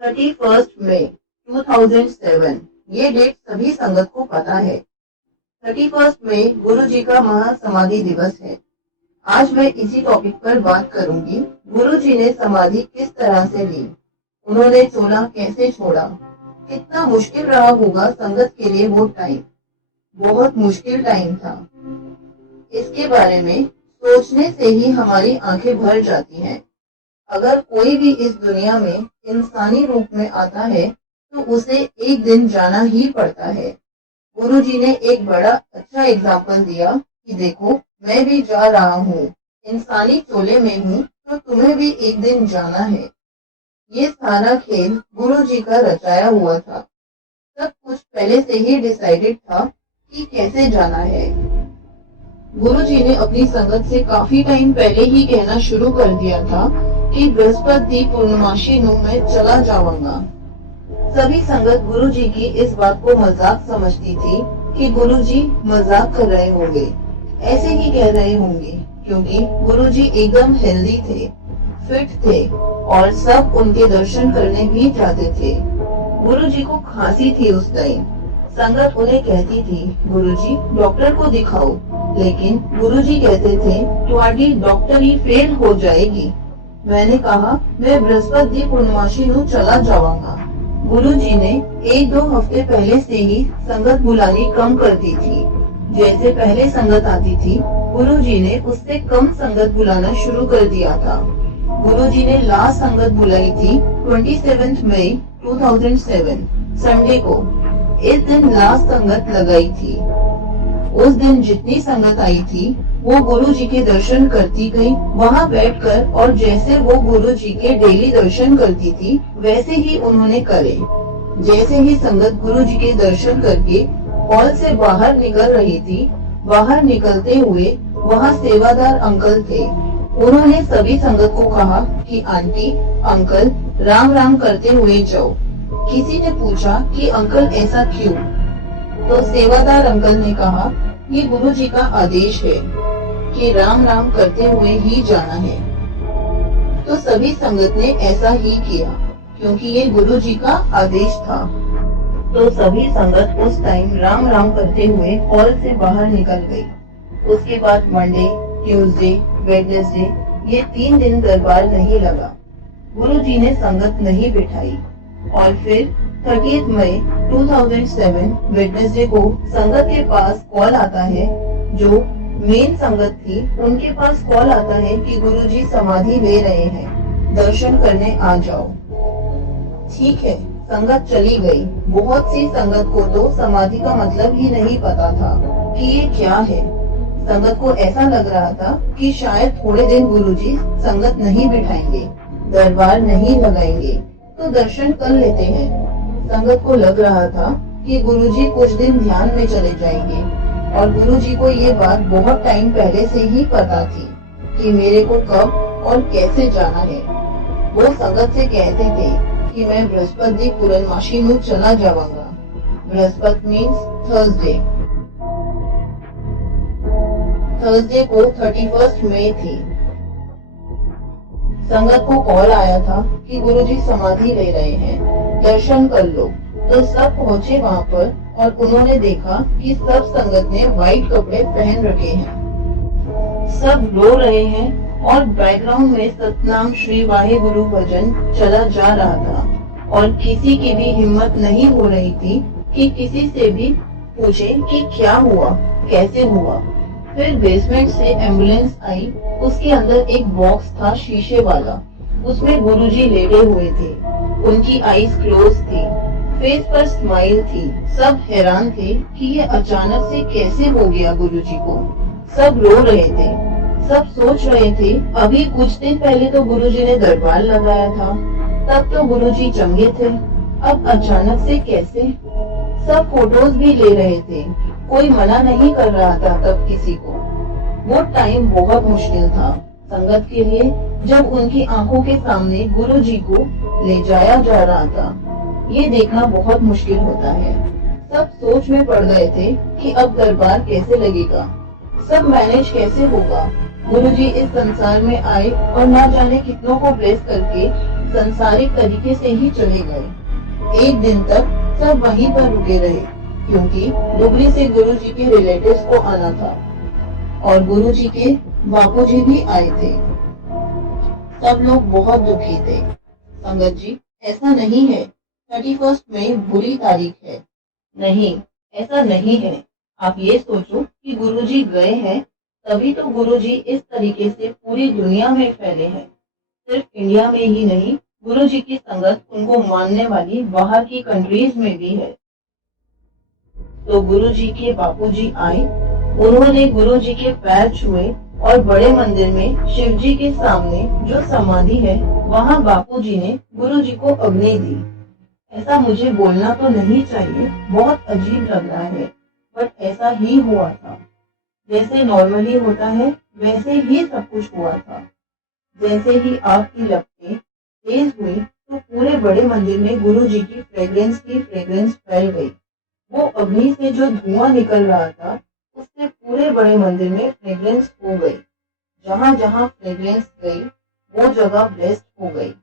31 मई 2007, ये डेट सभी संगत को पता है। 31 मई गुरु जी का महासमाधि दिवस है। आज मैं इसी टॉपिक पर बात करूंगी। गुरु जी ने समाधि किस तरह से ली, उन्होंने चोला कैसे छोड़ा, कितना मुश्किल रहा होगा संगत के लिए वो टाइम। बहुत मुश्किल टाइम था। इसके बारे में सोचने से ही हमारी आंखें भर जाती हैं। अगर कोई भी इस दुनिया में इंसानी रूप में आता है तो उसे एक दिन जाना ही पड़ता है। गुरु जी ने एक बड़ा अच्छा एग्जाम्पल दिया कि देखो, मैं भी जा रहा हूँ, इंसानी चोले में हूँ, तो तुम्हें भी एक दिन जाना है। ये सारा खेल गुरु जी का रचाया हुआ था। सब कुछ पहले से ही डिसाइडेड था कि कैसे जाना है। गुरु जी ने अपनी संगत से काफी टाइम पहले ही कहना शुरू कर दिया था कि बृहस्पति पूर्णमासी नु मैं चला जाऊंगा। सभी संगत गुरु जी की इस बात को मजाक समझती थी कि गुरु जी मजाक कर रहे होंगे, ऐसे ही कह रहे होंगे, क्योंकि गुरु जी एकदम हेल्दी थे, फिट थे और सब उनके दर्शन करने भी चाहते थे। गुरु जी को खांसी थी उस टाइम। संगत उन्हें कहती थी, गुरुजी डॉक्टर को दिखाओ, लेकिन गुरुजी कहते थे तुम्हारी डॉक्टरी फेल हो जाएगी। मैंने कहा मैं बृहस्पति पूर्णमासी नु चला जाऊंगा। गुरुजी ने 1-2 हफ्ते पहले से ही संगत बुलानी कम कर दी थी। जैसे पहले संगत आती थी, गुरुजी ने उससे कम संगत बुलाना शुरू कर दिया था। गुरुजी ने लास्ट संगत बुलाई थी 27 मई 2007 संडे को। इस दिन लास्ट संगत लगाई थी। उस दिन जितनी संगत आई थी वो गुरु जी के दर्शन करती गई वहाँ बैठकर, और जैसे वो गुरु जी के डेली दर्शन करती थी वैसे ही उन्होंने करे। जैसे ही संगत गुरु जी के दर्शन करके हॉल से बाहर निकल रही थी, बाहर निकलते हुए वहाँ सेवादार अंकल थे। उन्होंने सभी संगत को कहा कि आंटी अंकल राम राम करते हुए जाओ। किसी ने पूछा कि अंकल ऐसा क्यों? तो सेवादार अंकल ने कहा ये गुरु जी का आदेश है कि राम राम करते हुए ही जाना है। तो सभी संगत ने ऐसा ही किया क्योंकि ये गुरु जी का आदेश था। तो सभी संगत उस टाइम राम राम करते हुए हॉल से बाहर निकल गई। उसके बाद मंडे, ट्यूसडे, वेडनेसडे ये 3 दिन दरबार नहीं लगा। गुरु जी ने संगत नहीं बिठाई। और फिर 30 मई 2007 वेडनेसडे को संगत के पास कॉल आता है। जो मेन संगत थी उनके पास कॉल आता है कि गुरुजी समाधि ले रहे हैं, दर्शन करने आ जाओ। ठीक है, संगत चली गई। बहुत सी संगत को तो समाधि का मतलब ही नहीं पता था कि ये क्या है। संगत को ऐसा लग रहा था कि शायद थोड़े दिन गुरुजी संगत नहीं बिठाएंगे, दरबार नहीं लगाएंगे, तो दर्शन कर लेते हैं। संगत को लग रहा था कि गुरुजी कुछ दिन ध्यान में चले जाएंगे, और गुरुजी को ये बात बहुत टाइम पहले से ही पता थी कि मेरे को कब और कैसे जाना है। वो संगत से कहते थे कि मैं बृहस्पति पूर्णमासी नु चला जाऊंगा। Brihaspati means Thursday. थर्सडे को 31 मई थी। संगत को कॉल आया था कि गुरुजी समाधि ले रहे हैं, दर्शन कर लो। तो सब पहुँचे वहाँ पर और उन्होंने देखा कि सब संगत ने व्हाइट कपड़े पहन रखे हैं। सब रो रहे हैं और बैकग्राउंड में सतनाम श्री वाहेगुरु भजन चला जा रहा था, और किसी की भी हिम्मत नहीं हो रही थी कि किसी से भी पूछे कि क्या हुआ, कैसे हुआ। फिर बेसमेंट से एम्बुलेंस आई। उसके अंदर एक बॉक्स था शीशे वाला, उसमें गुरुजी लेटे हुए थे। उनकी आईज क्लोज थी, फेस पर स्माइल थी। सब हैरान थे कि ये अचानक से कैसे हो गया गुरुजी को। सब रो रहे थे। सब सोच रहे थे अभी कुछ दिन पहले तो गुरुजी ने दरबार लगाया था, तब तो गुरुजी चंगे थे, अब अचानक से कैसे। सब फोटोज भी ले रहे थे, कोई मना नहीं कर रहा था तब किसी को। वो टाइम बहुत मुश्किल था संगत के लिए, जब उनकी आंखों के सामने गुरुजी को ले जाया जा रहा था। ये देखना बहुत मुश्किल होता है। सब सोच में पड़ गए थे कि अब दरबार कैसे लगेगा, सब मैनेज कैसे होगा। गुरुजी इस संसार में आए और ना जाने कितनों को ब्लेस करके संसारिक तरीके से ही चले गए। एक दिन तक सब वहीं पर रुके रहे, क्योंकि डुगरी से गुरुजी के रिलेटिव्स को आना था और गुरुजी के बापूजी भी आए थे। सब लोग बहुत दुखी थे। संगत जी, ऐसा नहीं है 31 मई बुरी तारीख है। नहीं, ऐसा नहीं है। आप ये सोचो कि गुरुजी गए हैं, तभी तो गुरुजी इस तरीके से पूरी दुनिया में फैले हैं। सिर्फ इंडिया में ही नहीं, गुरुजी की संगत उनको मानने वाली बाहर की कंट्रीज में भी है। तो गुरुजी के बापूजी आए, उन्होंने गुरुजी के पैर छुए और बड़े मंदिर में शिव जी के सामने जो समाधि है, वहाँ बापूजी ने गुरुजी को अग्नि दी। ऐसा मुझे बोलना तो नहीं चाहिए, बहुत अजीब लग रहा है, बट ऐसा ही हुआ था। जैसे नॉर्मली होता है, वैसे ही सब कुछ हुआ था। जैसे ही आग की लपटें तेज हुई, तो पूरे बड़े मंदिर में गुरुजी की फ्रेग्रेंस फैल गई। वो अग्नि से जो धुआं निकल रहा था, उससे पूरे बड़े मंदिर में फ्रेग्रेंस हो गई। जहाँ जहाँ फ्रेग्रेंस गई, वो जगह ब्लेस्ड हो गई।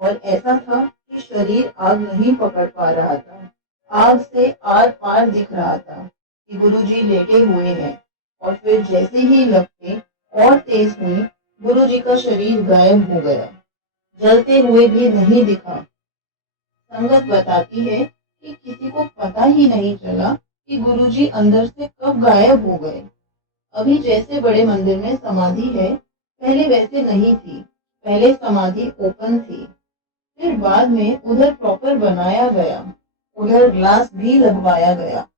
और ऐसा था कि शरीर आग नहीं पकड़ पा रहा था। आग से आर पार दिख रहा था कि गुरुजी लेटे हुए हैं। और फिर जैसे ही लपटें और तेज हुई, गुरुजी का शरीर गायब हो गया, जलते हुए भी नहीं दिखा। संगत बताती है कि किसी को पता ही नहीं चला कि गुरुजी अंदर से कब गायब हो गए। अभी जैसे बड़े मंदिर में समाधि है, पहले वैसे नहीं थी। पहले समाधि ओपन थी, फिर बाद में उधर प्रॉपर बनाया गया, उधर ग्लास भी लगवाया गया।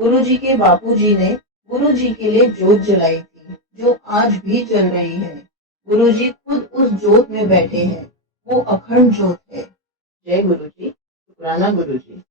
गुरुजी के बापूजी ने गुरुजी के लिए जोत जलाई थी, जो आज भी जल रही है। गुरुजी खुद उस जोत में बैठे हैं, वो अखंड जोत है। जय गुरुजी, शुक्राना गुरुजी।